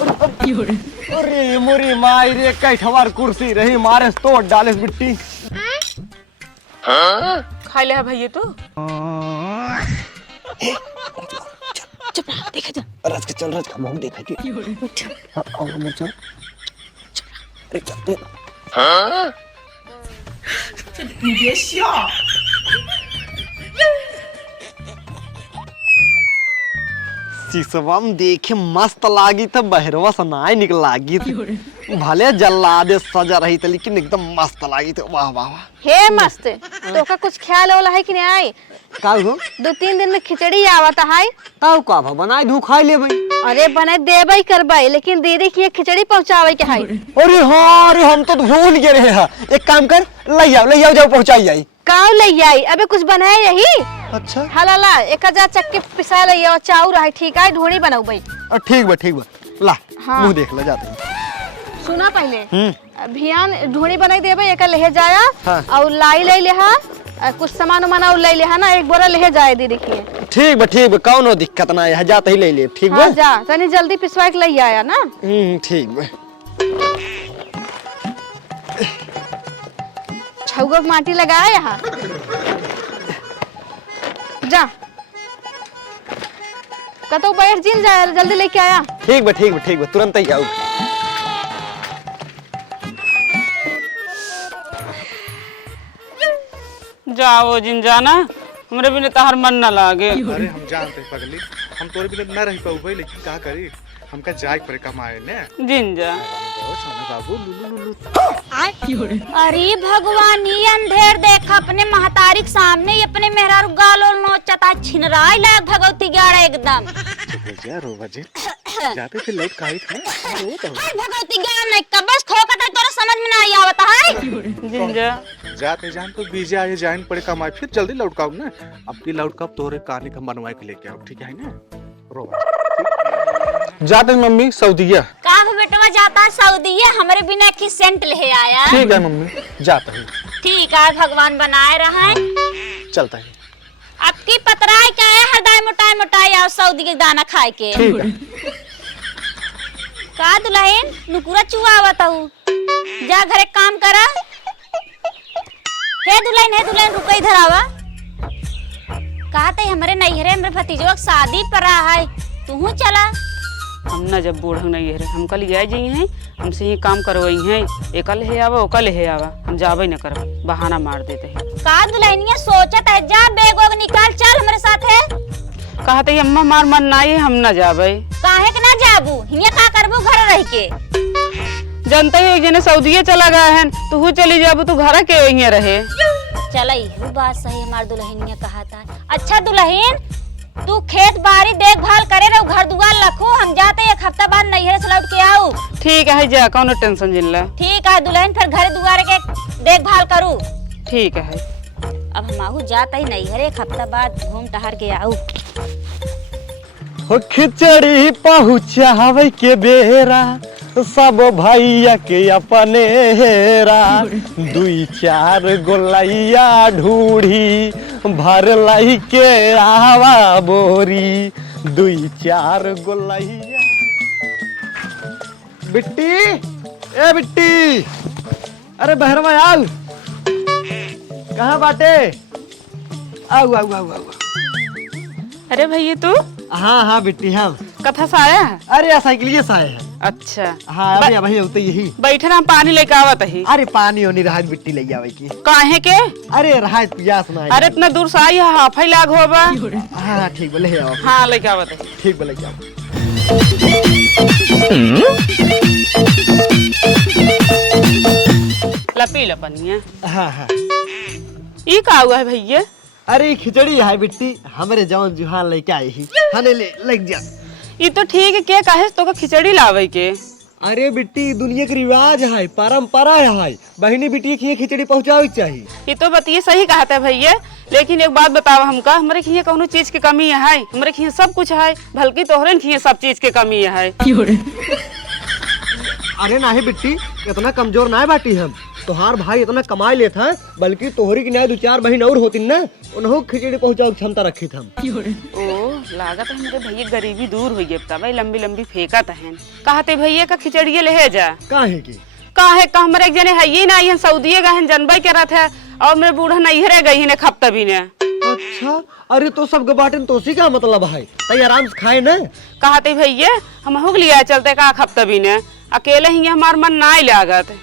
अरे मोरी माई रे कैठवार कुर्सी रही मारे तोड़ डाले बिट्टी। खा ले भैया तू। चुप रहा, देखा जा। रज के चल, रज का मुंह देखा के। हां और मर चल। अरे चलते। हां ये शो शीशवम देखे मस्त लागी तो बहरवा सनाई निकल लागी भले जल्लादे सजा रही थी लेकिन एकदम मस्त लागी थी। वाह वाह वाह हे मस्त तो का कुछ ख्याल वाला है कि नहीं आई? का हो 2-3 दिन में खिचड़ी आवता है ताऊ का बनाई धू खाई ले भाई। अरे बना देबई करबई लेकिन दीदी की खिचड़ी पहुंचावे के है। अरे हाँ अरे हम तो भूल गए रहे हैं। एक काम कर ले आओ जाओ पहुंचाई जाई। काव ले आई अबे कुछ बनाए यही। अच्छा हला एक हजार चक्की पिसा ले और चाउर है ठीक है ढोनी बनाऊ भाई। ठीक बा ला हाँ। मुंह देख ला जाते सुना पहले अभियान ढोनी बनाई देबे एक ले जाया हाँ। और लाई ले लेहा कुछ सामान उमाना ले लेहा ना एक बोरा ले जाए दीदी की। ठीक बा कौनो दिक्कत ना है जाते ही ले ले। ठीक बा हाँ, जा तनी जल्दी पिसवा के ले आया ना। ठीक बा। छौगो माटी लगाया यहाँ जा कतो बैठ जिन जाए जल्दी लेके आया। ठीक बा तुरंत ही आओ। जाओ जिन जाना हमरे बिना तहर मन न लागे। अरे हम जानते पगली हम तोरे बिना न रह पाऊ भाई लेकिन का करी हमका जाए पर कमाए ने जिन जा सोना बाबू लुलु अरे भगवान ये अंधेर देख अपने महतारी के सामने ही अपने मेहरारू गालो नोचता छिनराई लायक भगवती गाड़ा एकदम। जा रो बजे जाते थे लौट काई था रो तो भगवती गाड़ा नहीं कबस खोकता है तोरा समझ में नहीं आवता है। जिन जा जाते जान तो बीजे आए जाइन पड़े कमाए फिर जल्दी लौट काऊ ना अब की लौट कब तोरे काने का बनवाए के लेके आओ ठीक है ना रो जाते मम्मी सऊदीया। का बेटवा जाता है सऊदी हमारे बिना की सेंट ले आया। ठीक है मम्मी जाता हूँ। ठीक है भगवान बनाए रहा है चलता है। अब की पतराई क्या है हृदय मोटाई और सऊदी के दाना खाए के। ठीक है। का दुल्हन नुकुरा चुआवत हूँ जा घरे काम करा। हे दुल्हन रुको इधर आवा। कहते हमारे नैहरे हमरे भतीजवा के शादी पर रहा है तू चला। हम न जब बूढ़ नहीं है हम कल जाए जाई हैं हमसे ही काम करवाई हैं एकल है आवा ओकल है आवा हम जाबे न कर बहाना मार देते हैं। का दुल्हनिया सोचत है जा बैग वैग निकाल चल हमारे साथ है। कहते ही अम्मा मार मन नहीं हम न जाबे। काहे के ना जाबू हिया का करबू घर रह के। जनता ही एक जने सऊदीया चला गया है तू चली जाबू तू घर के यहीं रहे। चला ये बात सही हमार दुल्हनिया कहा था। अच्छा दुल्हन तू खेत बाड़ी देखभाल करे रहो घर दुआर रखो हम जाते एक हफ्ता बाद नैहरे से लौट के आओ। ठीक है जा कौनो टेंशन जिल्ला। ठीक है दुल्हन फिर घर दुआर के देखभाल करूँ। ठीक है अब हम आहू जाता ही नैहरे एक हफ्ता बाद घूम टहर के आओ। हो खिचड़ी पहुँचावे के बेरा सब भैया के अपने हेरा 2-4 गोलैया ढूढ़ी भर लाई के आवा बोरी 2-4 गोलैया। बिट्टी ए बिट्टी अरे बहरवा आल कहाँ बाटे आओ। अरे भैया तू हाँ बिट्टी हाँ कथा से आया है? अरे साइकिल से आए हैं। अच्छा हाँ अभी भाई होते यही बैठना हम पानी लेके आवत ही। अरे पानी होनी रहा बिट्टी ले आवे की। काहे के? अरे रहा प्यास ना। अरे इतना दूर से आई है हाफ ही लाग होबा। हाँ ठीक बोले आओ। हाँ लेके आवत है। ठीक बोले आओ। लपी लपनिया। हाँ ई का हुआ है भैया? अरे खिचड़ी है बिट्टी हमारे जवान जुहान लेके आई ही हने लग जा। ये तो ठीक है क्या काहे तो का खिचड़ी लावे के। अरे बिट्टी दुनिया के रिवाज है परंपरा है बहनी बिटिया की खिचड़ी पहुंचावे चाहिए। ये तो बतिए सही कहता है भैया लेकिन एक बात बताओ हमका हमारे खिए कौनो चीज की कमी है हमारे खिए सब कुछ है भलकी तोहरे खिए सब चीज की कमी है। अरे नहीं बिट्टी इतना कमजोर ना बाटी हम तोहार भाई इतना कमाई लेता है, बल्कि तोहरी की न्याय 2-4 बहन और होती ना, उन्हों खिचड़ी पहुंचाओ क्षमता रखी था। ओ लागत है मेरे भैया गरीबी दूर हुई है भाई, लंबी लंबी फेंका तहन कहते भैया का खिचड़िए ले जा काहे की काहे का हमरे एक जने है ही ना ये सऊदीए गहन जनबई के रहत है और मेरे बूढ़ा नहीं रह गई ने खपता भी ने। अच्छा, अरे तो सब बाटन तो उसी का मतलब है, तई आराम से खाए ना। कहते भैया हम हो लिया चलते का खपता भी ने, अकेले ही हमार मन ना लागत।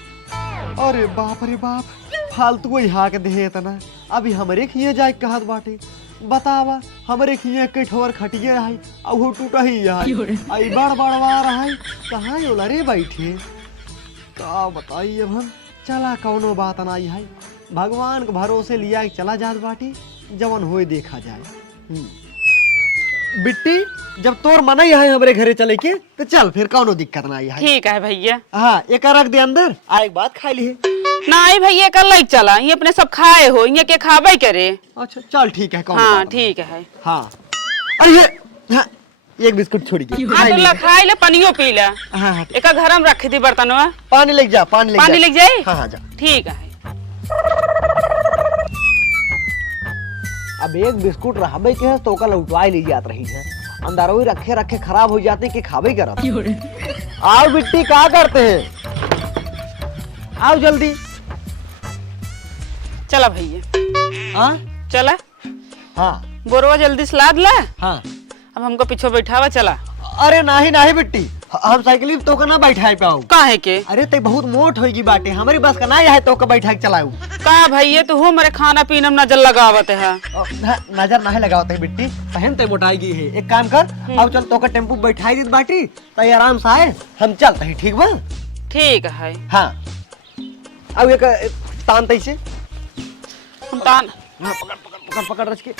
अरे बाप रे बाप, फालतू वही हाक दे इतना, अभी हमरे खिए जाए कहत बाटे। बतावा हमरे खिए कठोर खटिए रही अब वो टूटा ही है, आई बड़ बड़वा रहा कहाँ योला रे बैठे का बताइए हम। चला कौनो बात नहीं है, भगवान के भरोसे लिया के चला जात बाटी, जवन होए देखा जाए। बिट्टी जब तोर मन ही है हमरे घरे चले के तो चल फिर कौनो दिक्कत नहीं है। ठीक है भैया। हाँ एक रख दे अंदर, एक बात खा ली। नहीं भैया कल ही चला, ये अपने सब खाए हो, ये के खाबे करे। अच्छा चल ठीक है। हाँ ठीक है। हाँ अरे हाँ, एक बिस्कुट छोड़ के खाई ले, पनियो पी ले। हाँ एक घर में रखी थी बर्तन में, पानी लेके जा, पानी लेके जाए। हाँ हाँ जा। ठीक है। अब एक बिस्कुट रहबे के है तो का लौटवाई ले जात रही है, अंदर वही रखे रखे खराब हो जाते कि खाबे करत। आओ बिट्टी क्या करते हैं, आओ जल्दी। चला भैया। हाँ चला। हाँ बोरवा जल्दी से लाद ला। हाँ अब हमको पीछे बैठावा चला। अरे नहीं नहीं बिट्टी, हम साइकिल तो का ना बैठाए पाऊ। काहे के? अरे ते बहुत मोट होगी बाटे, हमारी बस का ना है तो का बैठा के चलाऊ। का भैया तू हो मेरे खाना पीना में नजर लगावत है। नजर नहीं लगावत है बिट्टी, पहन ते मोटाई है। एक काम कर, अब चल तो का टेम्पू बैठाई दी बाटी, तई आराम से आए हम चलते हैं। ठीक बा? ठीक है। हाँ अब एक तान तई से हम तान। हाँ पकड़ पकड़ पकड़ पकड़ रच के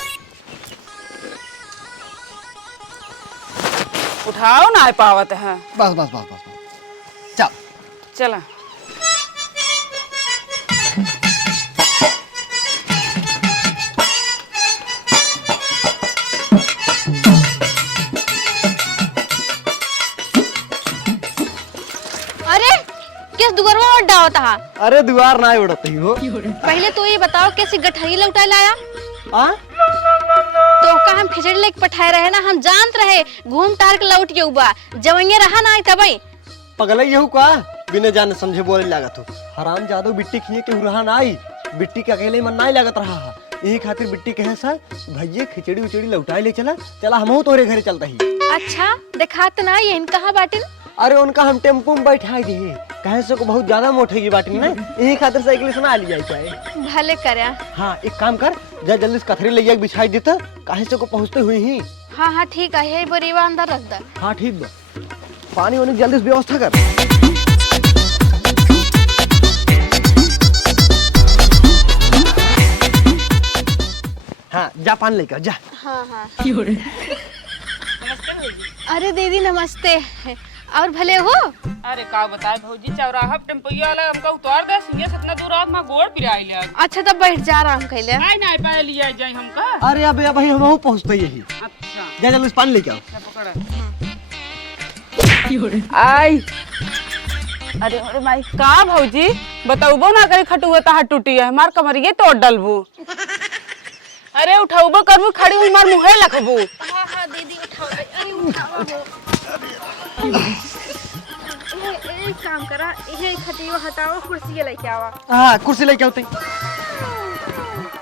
उठाओ ना पावत है। बस बस बस बस चल चला। अरे किस दुगरवा में डावत हा? अरे दुआर ना उड़ती हो। पहले तो ये बताओ कैसी गठरी लौटा लाया। हाँ तो का हम खिचड़ी लेके पठाए रहे ना, हम जानत रहे घूम टार के लौट के उबा जवैया रहा ना तबई। पगला यहू का बिना जाने समझे बोले लागत हो। हराम जादू बिट्टी खिए के रहा ना आई, बिट्टी के अकेले मन नहीं लागत रहा है, यही खातिर बिट्टी कहे सर भैया खिचड़ी उचड़ी लौटाए ले चला। चला हम तोरे घरे चलता ही। अच्छा दिखात ना ये कहा बाटिन। अरे उनका हम टेम्पो में बैठाई दिए, कहे से को बहुत ज्यादा मोटेगी बाटी ना, यही खातिर साइकिल से ना ली जाए चाहे। भले करया। हाँ एक काम कर, जा जल्दी से कथरी ले जाके बिछाई देता, कहे से को पहुंचते हुए ही। हाँ हाँ ठीक है, यही बोरीवा अंदर रख दे। हाँ ठीक बा, पानी वानी जल्दी से व्यवस्था कर। हाँ जा पानी लेकर जा। हाँ हाँ अरे दीदी नमस्ते, और भले हो? अरे का बताए भौजी, चौराहा टेम्पोइया वाला हमका उतार दे, सिंगे कितना दूर आवत मा गोड़ पिराई ले। अच्छा तब बैठ जा आराम कैले। नहीं नहीं पाए लिया जाए हमका। अरे अब भाई हम पहुंचते यही। अच्छा जा जल्दी से पानी लेके आओ। पकड़ आई। अरे अरे माई का भौजी बताऊबो ना करे खटुआ ता टूटी है, मार कमरिए तोड़ डलबू। अरे उठाऊबो करबू, खड़ी हुई मार मुहे लखबू। हाँ हाँ दीदी उठाओ। अरे उठाओ एक काम करा, ये खटियो हटाओ, कुर्सी लेके आवा। हाँ कुर्सी लेके आओ।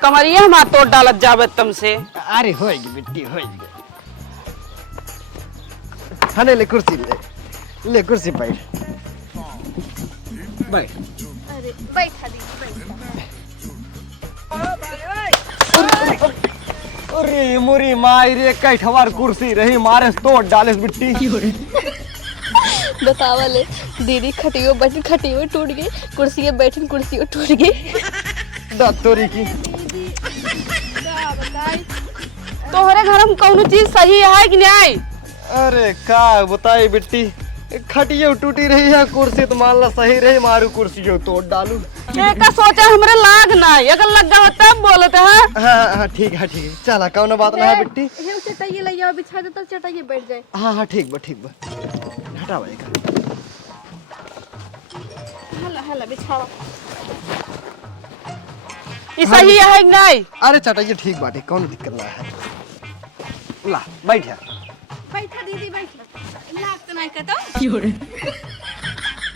कमरिए हमार तोड़ डालत जावे तुमसे। अरे होएगी बिट्टी होएगी। हाँ ले कुर्सी ले कुर्सी बैठ बैठ। अरे बैठा दीदी अरे मोरी माई रे, कैठवार कुर्सी रही मारे तोड़ डाले बिट्टी। बतावा ले दीदी खटियो बैठी, खटियो टूट गई, कुर्सी बैठी कुर्सी टूट गई। दत्तोरी की तोहरे घर में कौनो चीज सही है कि नहीं? अरे का बताई बिट्टी, खटियो टूटी रही है, कुर्सी तो मान ला सही रही, मारू कुर्सी तोड़ डालू। का सोचा हमरे लाग ना, अगर लग गया तब बोलते हैं। हाँ हाँ ठीक है चला कौनो बात ना है बिट्टी। ये चटाई ले जाओ, बिछा दे तो चटाई बैठ जाए। हाँ हाँ ठीक बा हटावा एक। हला हला बिछावा ई सही है कि नहीं? अरे चटाइए ठीक बाटे, कौन दिक्कत ना है। ला बैठ जा। बैठा दीदी बैठा, लाग तो नहीं कतो।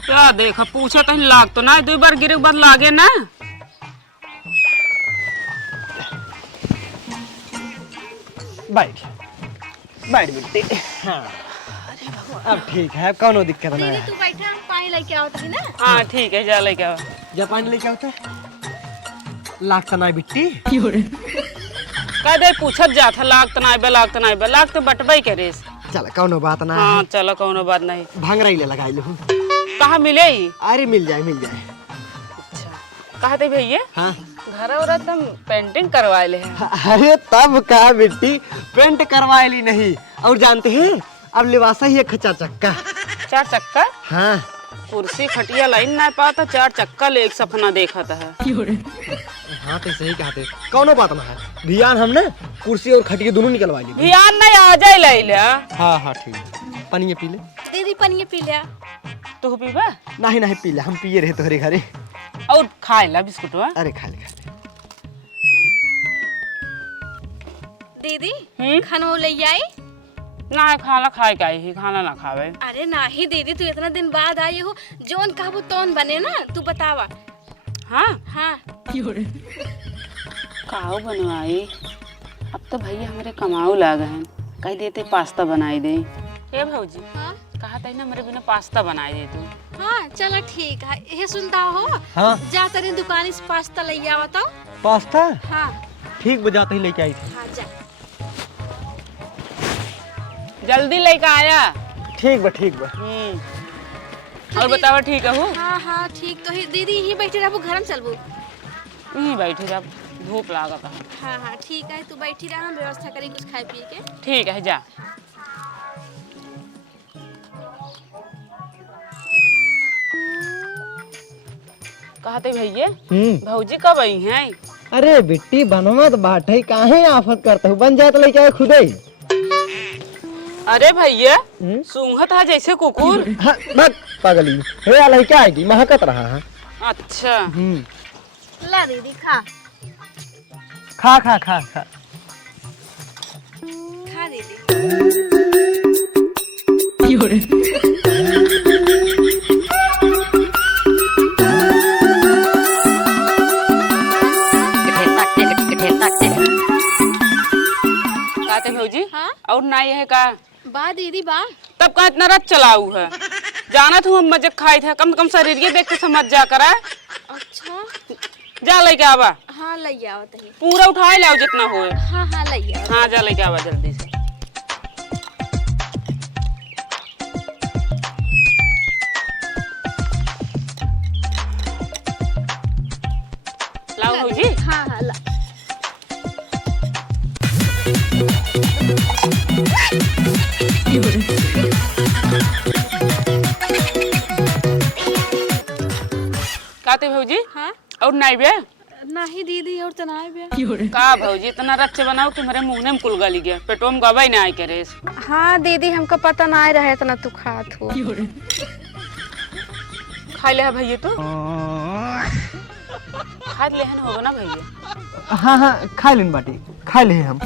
क्या देखा पूछा तो लाग तो ना, 2 बार गिरे के बाद लागे ना। बैठ बैठ बेटी। हाँ अब ठीक है, कौन दिक्कत ना दीदी है। तू बैठा, हम पानी लेके आओ तभी ना। हाँ ठीक है, जा लेके आओ। जा पानी लेके आओ। लागता ना बिट्टी। का दे पूछत जा था लाग तो नहीं बे लाग तो बटबई के रेस। चल कौन बात ना हाँ है। चलो कोनो बात नहीं। भांगरा ले लगाई लो। कहाँ मिले ही? अरे मिल जाए मिल जाए। अच्छा कहा थे भैया? हाँ घर और तुम पेंटिंग करवा ले हैं। अरे तब कहा बेटी, पेंट करवा ली नहीं। और जानते हैं अब लिबासा ही एक खचा चक्का। 4 चक्का? हाँ कुर्सी खटिया लाइन ना पाता, 4 चक्का ले एक सपना देखा था। हाँ तो सही कहते, कौनो बात ना है। भियान हमने कुर्सी और खटिया दोनों निकलवा ली। ध्यान नहीं आ जाए ले ले। हाँ हाँ ठीक है, पानी पी ले। दीदी पानी पी लिया। तू पीबा? नहीं नहीं पी ले, हम पिए रहे तोहरे घरे। और खाए ला बिस्कुटवा। अरे खा ले। दीदी हम्म? खाना ले आई? ना खाना खाए का ही, खाना ना खावे। अरे नहीं दीदी, तू इतना दिन बाद आई हो, जोन कहबो तोन बने ना, तू बतावा। हाँ हाँ काऊ बनवाई। अब तो भैया हमारे कमाऊ लागे हैं, कह देते पास्ता बनाई दे। ए भौजी हाँ कहा था ना मेरे बिना पास्ता बनाई दे तू। हाँ चलो ठीक है, ये सुनता हो। हाँ जा तेरी दुकान से पास्ता ले आवा तो। पास्ता हाँ ठीक बजाते ही लेके आई थी। हाँ जा। जल्दी लेके आया। ठीक बा ठीक बा। और बतावा ठीक है हूँ? हाँ हाँ ठीक तो ही दीदी, ही बैठे रहबो, घर में चलबो। यहीं बैठे जब धूप लागत है। हाँ हाँ ठीक है, तू बैठी रह, हम व्यवस्था करें कुछ खाए पिए के। ठीक है जा। कहते भैया भौजी कब आई हैं? अरे बिट्टी बनवा तो बाटे, काहे आफत करता हूँ, बन जाए तो लेके आए खुद ही। अरे भैया सूंघत है जैसे कुकुर। हाँ बस पागली हे वाला क्या आएगी, महकत रहा है। अच्छा ला दीदी खा। खा खा खा खा। खा दीदी। कहते भौजी हाँ और ना है का? बा दीदी बा। तब का इतना रत चलाऊ है? जाना था हम मजे खाई थे, कम से कम शरीर ये देख के समझ जा करा। अच्छा जा लेके आवा। हाँ ले आओ तही। पूरा उठाए लाओ जितना होए। हाँ हाँ ले आओ। हाँ जा लेके आवा जल्दी से। लाओ भौजी। हाँ हाँ ला। कहते भौजी हाँ और नहीं बे? नहीं दीदी और तो नहीं बे। का भौजी इतना रच्चे बनाओ कि मेरे मुंह में कुल गली गया, पेटों में गवाई ना आई के रेस। हाँ दीदी हमको पता नहीं रहे इतना तू खात हो। खा ले है भैया तू? खा ले है होगा ना भैया? हाँ हाँ खा लेन बाटी, खा ले हम।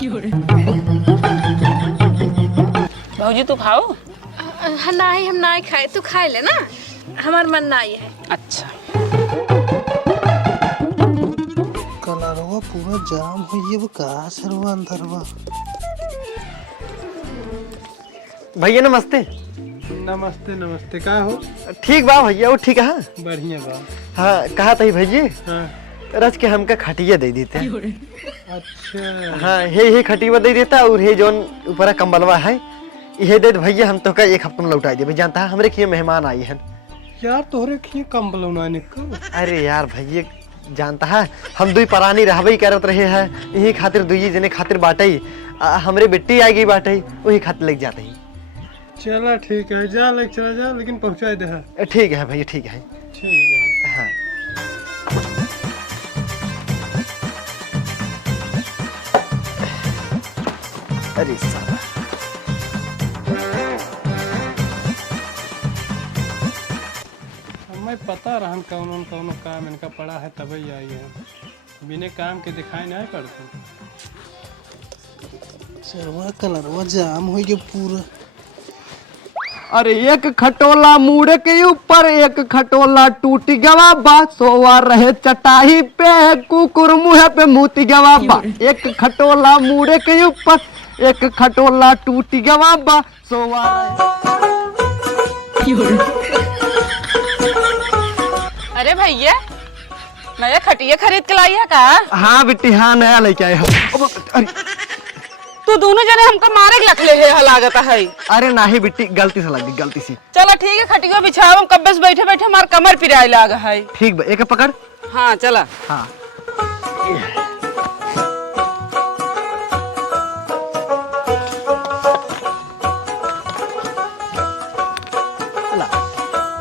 भौजी तू खाओ। नहीं हम नहीं खाए, तू खाए ले ना, हमार मन नहीं है। अच्छा कलरवा पूरा जाम हो ये, वो का सरवा अंदरवा। भैया नमस्ते। नमस्ते नमस्ते, का हो? ठीक बा भैया, वो ठीक है। बढ़िया बा। हाँ कहा था भैया हाँ रच के हमका खटिया दे देते। अच्छा हाँ हे खटिया दे देता, और हे जोन ऊपर कंबलवा है ये दे भैया, हम तो का 1 हफ्ते में लौटा दे। जानता है हमरे किए मेहमान आई हैं यार, तोहरे खिए कंबल उनाने को। अरे यार भैया जानता है हम दुई परानी रहबई करत रहे हैं, यही खातिर दुई जने खातिर बाटई, हमरे बेटी आ गई बाटई, वही खातिर लेके जाते ही। चला ठीक है, जा ले चला जा, लेकिन पहुंचा दे। है ठीक है भैया ठीक है। ठीक है। हाँ अरे साला भाई पता रहन कौन काम इनका पड़ा है तभी आई है, बिना काम के दिखाई नहीं पड़ते। सरवा कलरवा जाम हो गया पूरा। अरे एक खटोला मुड़े के ऊपर एक खटोला टूट गवा बा, सोवा रहे चटाई पे कुकुर मुँह पे मुती गवा बा। एक खटोला मुड़े के ऊपर एक खटोला टूट गवा बा, सोवा अरे भैया नया खटिया खरीद के लाई है का? हाँ बेटी हाँ नया लेके आए हो। अरे तू दोनों जने हमको मारे के लखले है लागत है। अरे नाही बेटी गलती से लग गई, गलती से। चलो ठीक है खटिया बिछाओ, हम कब्बे से बैठे बैठे हमार कमर पिराए लागा है। ठीक बा, एक पकड़। हाँ चला। हाँ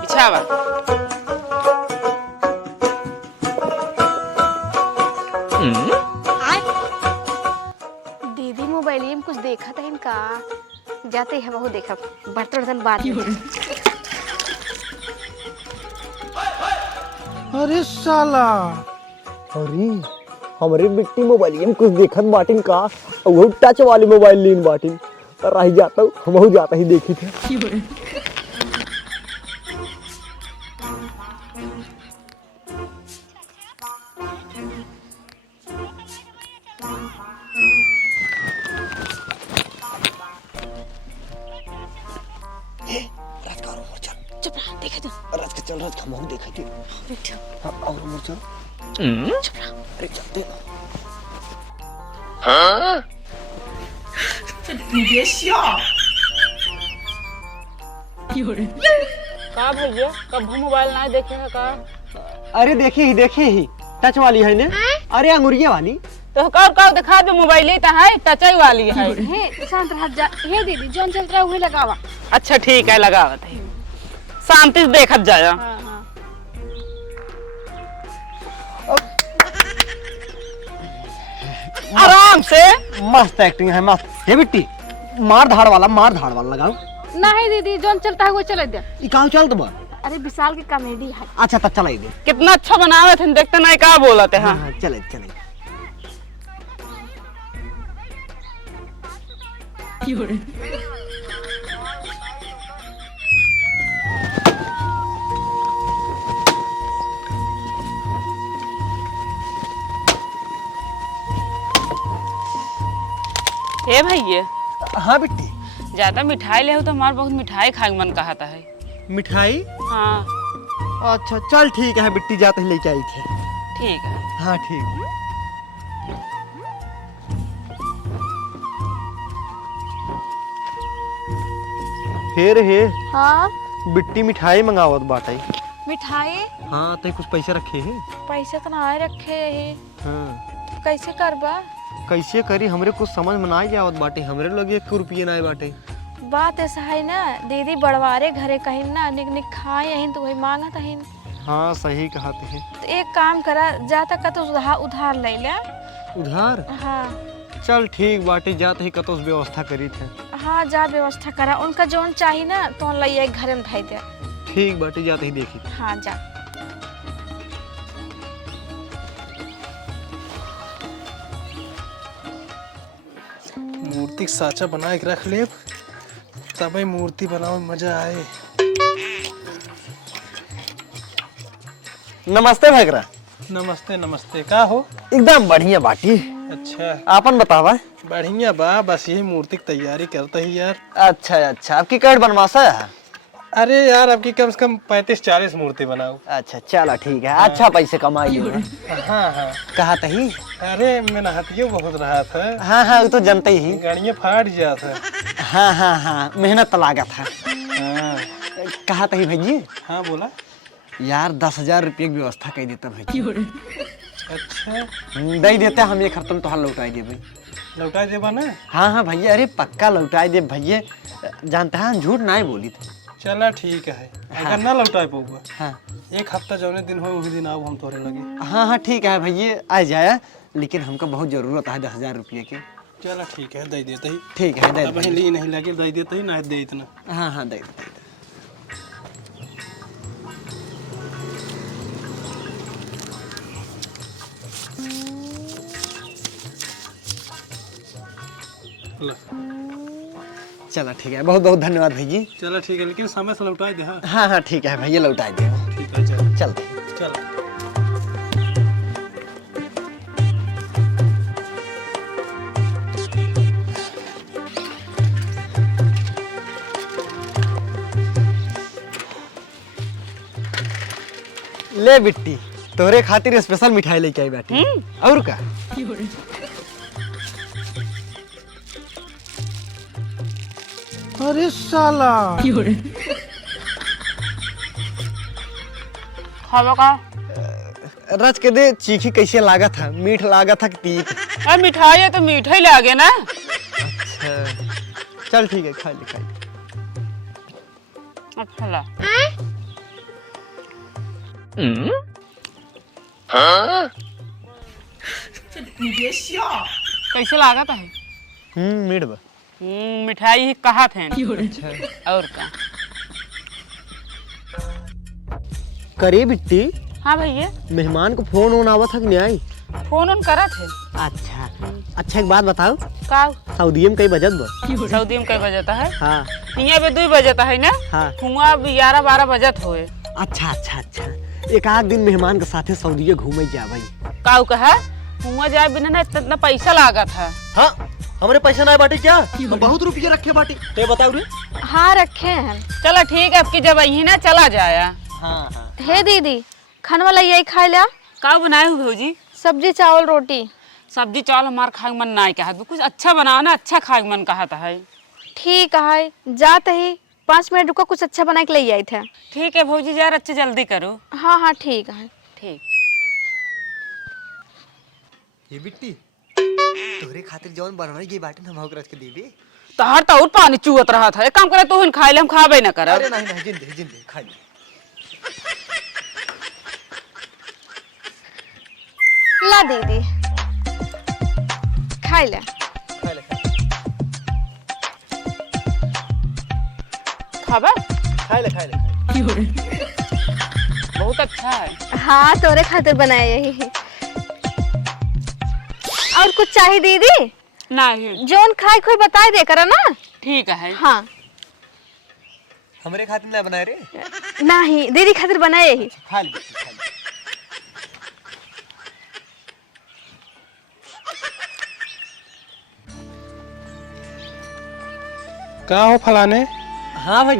बिछावा। दीदी मोबाइल में कुछ देखा था इनका, जाते हैं वो देखा बर्तन बात में। अरे साला अरे हमारे बेटी मोबाइल में कुछ देखत बाटिन का, वो टच वाली मोबाइल लीन बाटिन। रह जाता हूँ हम जाता ही देखी थे। चुप रहा, देखा तू। राज के चल राज हम देखा थे। बैठो। हाँ और मोर चुप रहा। अरे चलते ना। का भैया कभी मोबाइल ना देखे है का? अरे देखिए ही टच वाली है ने। अरे अंगुरिया वाली। तो का दिखा दे मोबाइल ही तो है, टच वाली है। हे शांत रह जा। हे दीदी जोन चल रहा है वही लगावा। अच्छा ठीक है लगावत है, शांति से देखत जाया। हाँ हाँ। आराम से। मस्त एक्टिंग है मस्त। हे बेटी मार धाड़ वाला लगाओ। नहीं दीदी जोन चलता है वो चले दे। ई कहाँ चल तुम? अरे विशाल की कॉमेडी है। अच्छा तब चलाई दे। कितना अच्छा बनावे थे, देखते नहीं का बोलते हैं। हाँ चले चले। हे भैया हाँ बेटी। ज्यादा मिठाई ले हो तो हमारा बहुत मिठाई खाए मन कहता है। मिठाई? हाँ अच्छा चल ठीक है बेटी, जाते ही लेके आई थे। ठीक है। हाँ ठीक। हे हाँ बिट्टी मिठाई मंगावत बाटे। मिठाई? हाँ ते कुछ पैसे रखे हैं? पैसे तो ना रखे है। हाँ कैसे करबा? कैसे करी हमरे कुछ समझ में ना आवत बाटे। हमरे लोग 1 रुपये ना बाटे। बात ऐसा है ना दीदी बड़वारे घरे कहीं ना निक निक खाए यहीं तो वही मांगत है। हाँ सही कहते हैं। तो एक काम करा जाता का तो उधार ले ले। उधार? हाँ चल ठीक बाटे, जाते ही कतो व्यवस्था करी थे। हाँ जा व्यवस्था करा, उनका जोन चाहिए ना तो ले घर में धाई दे। ठीक बाटे जाते ही देखी। हाँ जा। मूर्ति साचा बना के रख ले, तभी मूर्ति बनाओ में मजा आए। नमस्ते भैगरा। नमस्ते नमस्ते। का हो? एकदम बढ़िया बाटी। अच्छा आपन बतावा। बढ़िया बा, बस यही मूर्ति की तैयारी करते ही यार। अच्छा आपकी कार्ड बनवासा है? अरे यार आपकी कम से कम 35-40 मूर्ति बनाओ। अच्छा चला ठीक है। अच्छा पैसे कमाई। हाँ कहा तही? अरे मेहनतियों बहुत रहा था। हाँ वो तो जनते ही। गाड़ियाँ फाट जाता है। हाँ मेहनत तो लागत है। हाँ कहा तही भैया? हाँ बोला यार 10,000 रुपये की व्यवस्था कर देता भाई। अच्छा दे देते हम, 1 हफ्ते में तोहार लौटा दे भाई। लौटा देबा ना? हाँ भैया, अरे पक्का लौटा दे भैया। जानता है झूठ ना ही बोली थे। चला ठीक है। अगर ना लौटा पाऊंगा हाँ 1 हफ्ता जौने दिन हो उसी दिन आओ हम तोरे लगे। हाँ ठीक है भैया आ जाए, लेकिन हमको बहुत जरूरत है 10,000 रुपये की। चला ठीक है दे देते ही। ठीक है दे अब दे। ली नहीं लगे दे देते ही, ना दे इतना। हाँ दे दे। लो। चलो ठीक है, बहुत बहुत धन्यवाद भैया। चलो ठीक है, लेकिन समय से लौटा दे। हाँ हाँ हाँ ठीक है भैया, लौटा दे। ठीक है, चलो चलते। चलो। ले बिट्टी, तोरे खातिर स्पेशल मिठाई लेके आई बेटी। और का? अरे साला खावा का रच के दे, चीखी कैसे लागा था, मीठ लागा था कि तीत? अब मिठाई है तो मीठा ही लागे ना। अच्छा चल ठीक है, खा ले खा ले। अच्छा ला। कैसे लागत है? मीठ बा। मिठाई ही कहा थे। और का? करे बिट्टी, हाँ भैया, मेहमान को फोन ओन आवा था कि नहीं आई? फोन उन करा थे। अच्छा अच्छा, एक बात बताओ, का सऊदी में कई बजत बा? सऊदी में कई बजता है? हाँ यहाँ पे 2 बजता है ना। हाँ। हुआ 11-12 बजत होए। अच्छा अच्छा अच्छा, एक आध दिन मेहमान के साथे सऊदी घूमे जा भाई। काऊ कहा हुआ जाए बिना ना इतना पैसा लागत है। हाँ, हमारे पैसा ना बाटे क्या? हम बहुत रुपये रखे बाटे, ते बताओ रे। हाँ रखे हैं। चलो ठीक है, अब की जब यही ना चला जाया। हाँ हाँ हे दीदी, खाने वाला यही खाए ला। का बनाए हो भौजी? सब्जी चावल रोटी। सब्जी चावल हमार खाए मन ना कहा, कुछ अच्छा बनाओ ना, अच्छा खाए मन कहा है। ठीक है, जाते ही 5 मिनट रुको, कुछ अच्छा बना के ले आई थे। ठीक है भौजी, यार अच्छे जल्दी करो। हाँ हाँ ठीक है। ठीक। ये बिट्टी, तोरे खातिर जौन बनवाई गई बाटे हम होकर रच के देबे। तहार तो और पानी चुवत रहा था। एक काम करे तू खाए ले, हम खाबे ना कर। अरे नहीं नहीं, जिंदे जिंदे खा ले। ला दीदी, खाई ले। खा ले खा ले खाबा? खा ले खा ले। बहुत अच्छा है। हाँ, तोरे खातिर बनाए यही। और कुछ चाहिए दीदी? नहीं। जोन खाए कोई बताए दे करा ना। ठीक है। हाँ। हमारे खातिर ना बनाए रे? नहीं, दीदी खातिर बनाए यही। खा ले खा ले। का हो फलाने? हाँ भाई,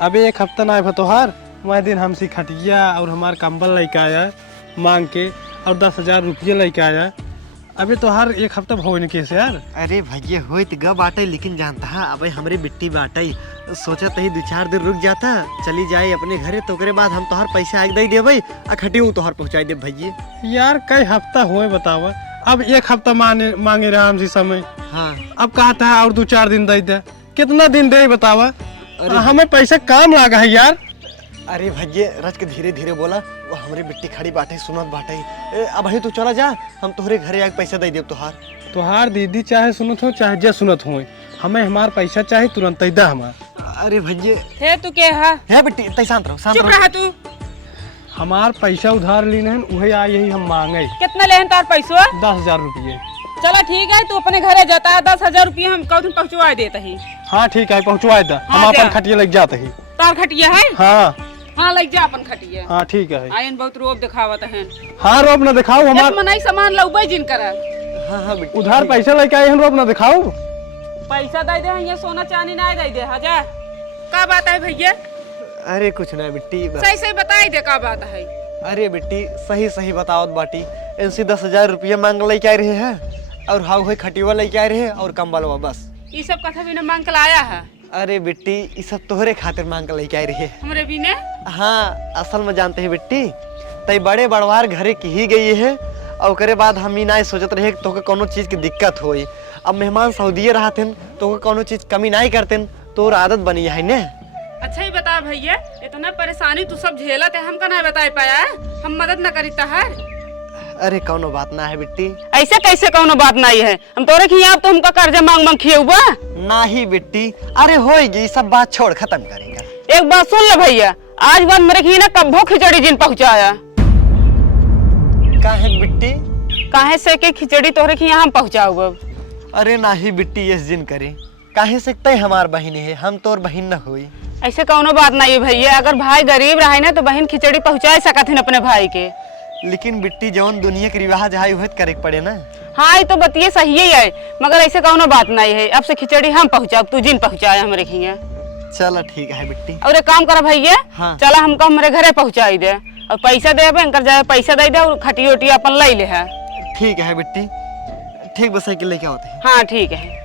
अबे 1 हफ्ता ना आए तोहार, वह दिन हमसे खटिया और हमार कंबल लेके आया मांग के, और 10,000 रुपये लेके आया। अबे तोहार 1 हफ्ता भवन कैसे यार? अरे भैया होई तो ग बाटे, लेकिन जानता है अबे हमारी बिट्टी बाटे, सोचा ही 2-4 दिन रुक जाता, चली जाए अपने घरे, तो ओकरे बाद हम तोहार पैसा आग दे देबे आ खटियो तोहार पहुंचाई दे भैया। यार कई हफ्ता हुए बतावा, अब 1 हफ्ता मांगे रहा हमसे समय। हाँ अब कहता है और 2-4 दिन दे दे, कितना दिन दे बतावा? हमें पैसा काम लगा है यार। अरे भैया रच के धीरे धीरे बोला, वो हमारी बिट्टी खड़ी बाटे, सुनत बाटे। अब ही तू चला जा, हम तोहरे घरे आके पैसा दे देब तोहार। तोहार दीदी चाहे सुनत हो चाहे जे सुनत हो, हमें हमार पैसा चाहे तुरंत दे हमार। अरे भैया हे तू के है बिट्टी, तै शांत रहो, शांत चुप रहो। रहा तू। हमार पैसा उधार लीन है, वही आई यही हम मांगे। कितना लेहन तार पैसा? 10,000 रुपये। चलो ठीक है, तू अपने घरे जाता है, 10,000 रुपये हम कौन पहुँचवा देता ही। हाँ ठीक है, पहुँचवा दे, हम हाँ, अपन जा। खटिया लग जाते ही। तार खटिया है? हाँ हाँ लग जा अपन खटिया। हाँ ठीक है। आयन बहुत रोब दिखावत है। हाँ रोब न दिखाओ, हमार मनाई सामान लउबे जिन करा। हाँ हाँ बिट्टी, उधार पैसा लेके आए हैं, रोब न दिखाओ। पैसा दे दे, ये सोना चांदी ना दे दे। हजा का बात है भैया? अरे कुछ ना बिट्टी, बस। सही सही बताई दे का बात है। अरे बिट्टी सही सही बताओ बाटी, इनसे 10,000 रुपये मांग लेके आए रहे हैं, और हाँ हुए खटिवा लेके आए रहे, और कंबलवा बस। ये सब कथा बिना मांग के लाया है? अरे बिट्टी ये सब तोहरे खातिर मांग के लेके आए रहे। हमरे बिने? हाँ असल में जानते हैं बिट्टी, तई बड़े बड़वार घरे की ही गई है, और ओकरे बाद हम ही ना सोचत रहे कि तोके कोनो चीज की दिक्कत होई। अब मेहमान सऊदीए रहते तो कोनो चीज कमी नहीं करते, तोर आदत बनी है ने। अच्छा ही बता भैया, इतना परेशानी तू सब झेलत है, हमका नहीं बता पाया, हम मदद न करी तहार। अरे कौनो बात ना है बिट्टी। ऐसे कैसे कौनो बात नहीं है? हम तोरे खिया तो हमका कर्जा मांग मांग खियौबा ना ही बिट्टी, अरे होएगी, सब बात छोड़ खत्म करेगा। एक बात सुन ले भैया, आज बाद मेरे खिया ना कब्बो खिचड़ी जिन पहुंचाया। काहे बिट्टी? काहे से के खिचड़ी तोरे खिया हम पहुंचाऊब? अरे नाही बिट्टी इस दिन करे काहे सकते हमार बहन है, हम तोर बहन न होई। ऐसे कौनो बात नहीं है भैया, अगर भाई गरीब रहे ना तो बहन खिचड़ी पहुँचा सकत है अपने भाई के। लेकिन बिट्टी जौन दुनिया के रिवाज है वही करे के पड़े ना। हाँ ये तो बतिये सही ही है, मगर ऐसे कौनो बात नहीं है। अब से खिचड़ी हम पहुँचाओ, तू जिन पहुँचाए हमारे खिया। चलो ठीक है बिट्टी। और एक काम करा भैया, हाँ। चला हमको हमारे घरे पहुँचाई दे और पैसा दे बैंक जाए, पैसा दे दे और खटिया उटिया अपन ले ले है। ठीक है बिट्टी, ठीक बस साइकिल लेके आओ। हाँ ठीक है।